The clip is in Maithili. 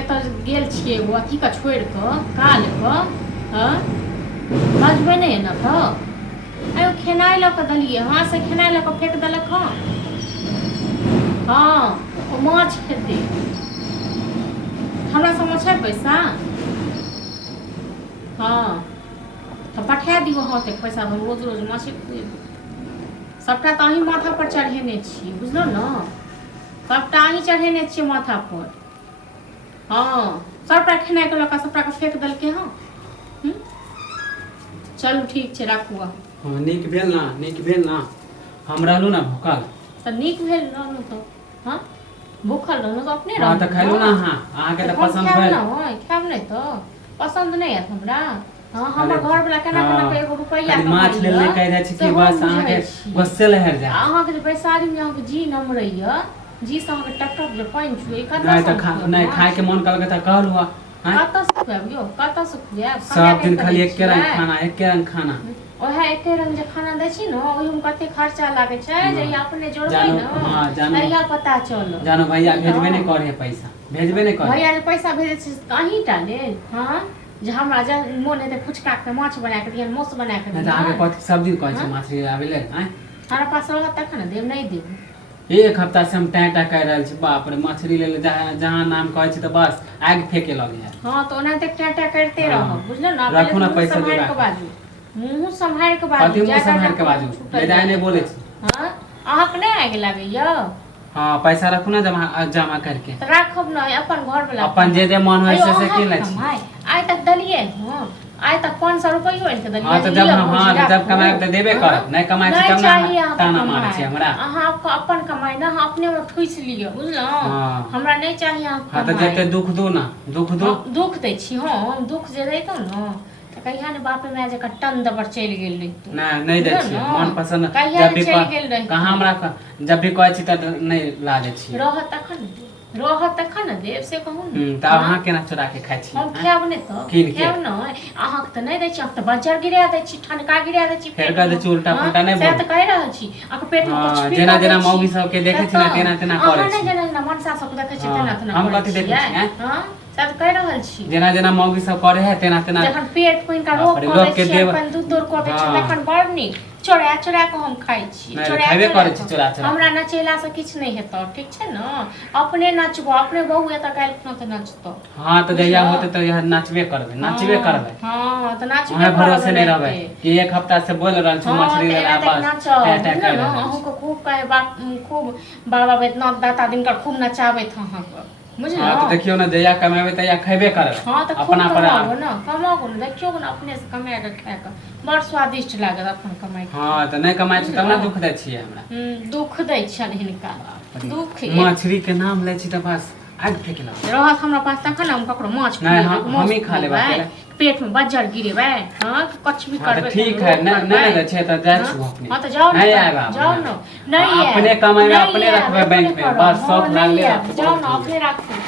एतऽ गेल छियै वो अथी का छोड़ कऽ काल कऽ बजबै नहीं ना तो आयो खेनाइ लऽ कऽ देलियै हाँ से खेनाइ लऽ कऽ फेंक देलक हाँ ओ माछ खेतै हमरा सबमे छै पैसा हाँ तो पठा दियो हाँ तक पैसा हम रोज रोज माछे खुएबै सबटा तो अहीं माथा पर चढ़ेने छियै बुझलो ना सबटा अहीं चढ़ेने छियै माथा पर हाँ सबटा खेनाइ के लऽ कऽ सबटा के फेंक देलकै हाँ चलू ठीक छै राखू हाँ नीक भेल ना हम रहलू ना भूखल तो नीक भेल रहलू तो हाँ भूखल रहलू तो अपने हाँ तो खाइलू ना हाँ अहाँ के तो पसंद भेल खाएब नहीं तो पसंद नहीं है हमरा हाँ हमर घर वाला केना के एगो रुपैया माछ ले ले कह जाय छी कि बस अहाँ के गुस्से लहर जाय अहाँ के बैसारी में अहाँ के जी नमरैया जी से अहाँ के टक जे पाइन छुए नहीं तो नहीं खाए के मन करलक त कहलु कतऽ से खुआब यो कतऽ से खुआब सब दिन खाली एक रंग खाना ओहे एके रंग जे खाना दै छी न ओहि में कते खर्चा लागे छै जे अपने जोड़बै न तहिया पता चल जानो भैया भेजबे नहीं करे पैसा भेजबे नहीं करे भैया जे पैसा भेजे छी अहीं टा ले हां जे हमरा जे मोन हेते फुचका के माछ बना के दियन मोस बना के दियन आगे कथि सब दिन कहै छै माछ आबेले हैं हमरा पास रहत तखन देब नहीं देब एक हफ्ता से हम टाटा कह रहल छी बाप रे मछली ले जहां नाम कहै छी त बस आग फेके लगे है हां तो ओना तक टाटा करते रह बुझलो ना रखू ना पैसा दे के बाजू मुंह संभाल के बाजू कथि मुंह संभाल के बाजू ले जाय नहीं बोले छी हां अहाँ के नहीं आगे लागे यो हां पैसा रखू ना जमा करके त राखब ना अपन घर वाला अपन जे मन होय से के ले छी आइ तक दलिए हां आइ तक 500 रुपया इनके दलिए हां तो जब कमाए त देबे कर नहीं कमाए छी तब ना ताना मार छी हमरा अहाँ अपन कमाई ना अपने में ठुस लियो बुझलो हमरा नहीं चाहिए अहाँ हां तो जते दुख दो ना दुख दै छी हम दुख जे दैतो न कहिया ने बाप माय जे टन दबर चल गेल रही ना नहीं दै छी मन पसंद जब भी चल गेल रही कहां हमरा जब भी कहै छी त नहीं ला दै छी रह तखन देव से कहू त अहाँ केना चोरा के खाइ छी हम खाब ने तो खाब न अहाँ त नहीं दै छी अहाँ त बजर गिरा दै छी ठनका गिरा दै छी फेर कह दे उल्टा पुल्टा नहीं बोल से त कह रहल छी अहाँ पेट में कुछ भी जेना मौगी सब के देखे छी ना तेना करे छी अहाँ नहीं जेना मनसा सब देखे छी तेना हम कथि देखे छी हां सब कह रहल छी जेना मौगी सब करे है तेना जखन पेट पुइन का रोग के देव अपन दूध दूर को दै छी तखन बड़ नीक चोरा के हम खाइ छी खाइबे करे छी चोरा हमरा नचेला से किछ नहीं हेतौ ठीक छै न अपने नचबो अपने बहू एत काल खुना त नचतो हां त जहिया होते त यह नचबे करबे हां त नचबे हमें भरोसे नहीं रहबे कि एक हफ्ता से बोल रहल छी मछली ले बस अहू को खूब कहे बाप खूब बाबा वैद्यनाथ दाता दिन का खूब नचाबे थ अहाँ को बुझलो हां तो देखियो ना जया कमाबे तया खइबे करबे हां त अपना पर कमाओ न देखियो न अपने से कमा के खाए के बड़ स्वादिष्ट लागत अपन कमाई हां त नहीं कमाई छी तब ना दुख दै छी हमरा दुख दै छन हिनका दुख मछली के नाम ले छी त बस आग फेकला रहत हमरा पास तखन हम ककरो माछ हम ही खा लेबे पेट में बज्जर गिरेबे हां कुछ भी करबे ठीक है नहीं दै छै त जाय छु अपने हां त जाओ नहीं आएगा जाओ न नहीं अपने कमाई में अपने रखबे बैंक में बस शौक लागले जाओ न अपने रखो